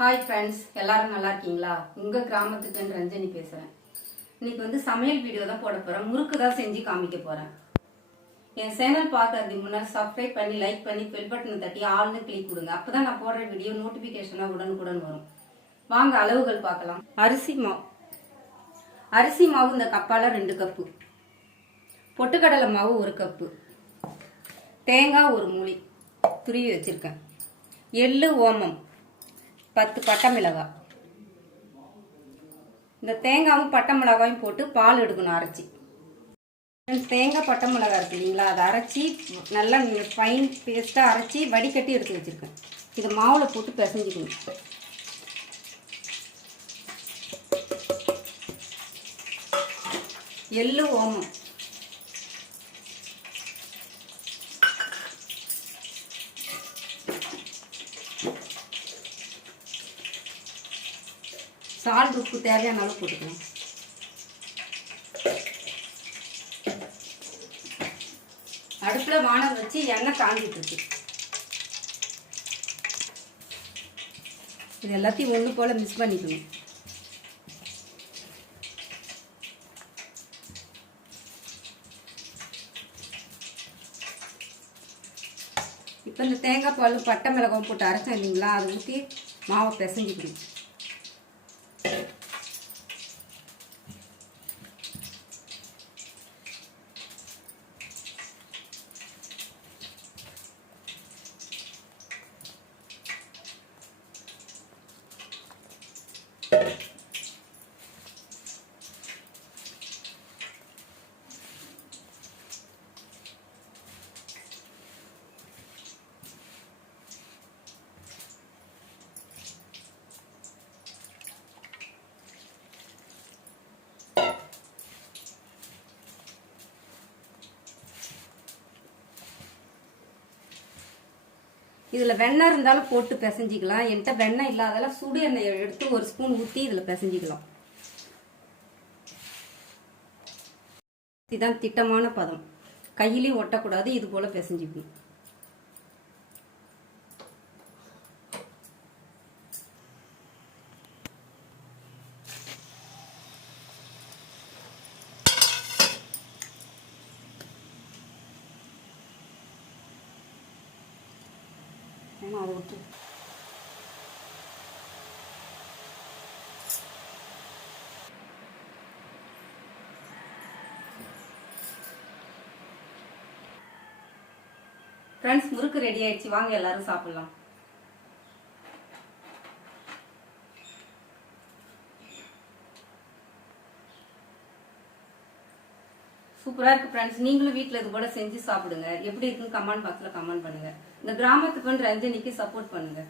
Hi friends, எல்லாரும் நல்லா இருக்கீங்களா? உங்கள் கிராமத்துக்கு ரஞ்சனி பேசுகிறேன். இன்னைக்கு வந்து சமையல் வீடியோ தான் போட போகிறேன். முறுக்கு தான் செஞ்சு காமிக்க போகிறேன். என் சேனல் பார்க்கறதுக்கு முன்னாடி சப்ஸ்கிரைப் பண்ணி லைக் பண்ணி பெல் பட்டனை தட்டி ஆல்னு கிளிக் கொடுங்க. அப்போ தான் நான் போடுற வீடியோ நோட்டிஃபிகேஷனாக உடனுக்குடன் வரும். வாங்க அளவுகள் பார்க்கலாம். அரிசி மாவு இந்த கப்பால் 2 கப்பு, பொட்டுக்கடலை மாவு 1 கப்பு, தேங்காய் 1 மூடி துருவி வச்சுருக்கேன், எள்ளு ஓமம் 10 பட்டை மிளகாய். இந்த தேங்காயும் பட்டை மிளகாயும் போட்டு பால் எடுக்கணும் அரைச்சி. தேங்காய் பட்டை மிளகாய் இருக்கு இல்லைங்களா, அதை அரைச்சி நல்லா ஃபைன் பேஸ்ட்டாக அரைச்சி வடிகட்டி எடுத்து வச்சுருக்கேன். இதை மாவில் போட்டு பிசைஞ்சிக்கணும். எள்ளு ஓமம், சால்ட் உப்பு தேவையான அளவு போட்டுக்கலாம். அடுப்பில் வானல் வச்சு எண்ணெய் காஞ்சிட்டு இருக்கு. இது எல்லாத்தையும் ஒன்று போல மிக்ஸ் பண்ணிக்கணும். இப்போ இந்த தேங்காய் பால் பட்டை மிளகாய் போட்டு அரைச்சோம் இல்லைங்களா, அதை ஊற்றி மாவை பிசைஞ்சிக்கணும். இதில் வெண்ணெய் இருந்தாலும் போட்டு பிசைஞ்சிக்கலாம். என்கிட்ட வெண்ணெய் இல்லாதெல்லாம் சுடு எண்ணெயை எடுத்து 1 ஸ்பூன் ஊற்றி இதில் பிசைஞ்சிக்கலாம். இதுதான் திட்டமான பதம். கையிலையும் ஒட்டக்கூடாது, இது போல் பிசைஞ்சிக்கணும். அதை விட்டு ஃப்ரெண்ட்ஸ், முறுக்கு ரெடி ஆயிடுச்சு. வாங்க எல்லாரும் சாப்பிடலாம். சூப்பரா இருக்கு ஃப்ரெண்ட்ஸ். நீங்களும் வீட்டில் இது போல செஞ்சு சாப்பிடுங்க. எப்படி இருக்குன்னு கமெண்ட் பாக்ஸ்ல கமெண்ட் பண்ணுங்க. இந்த கிராமத்துக்கு ரஞ்சனிக்கு சப்போர்ட் பண்ணுங்க.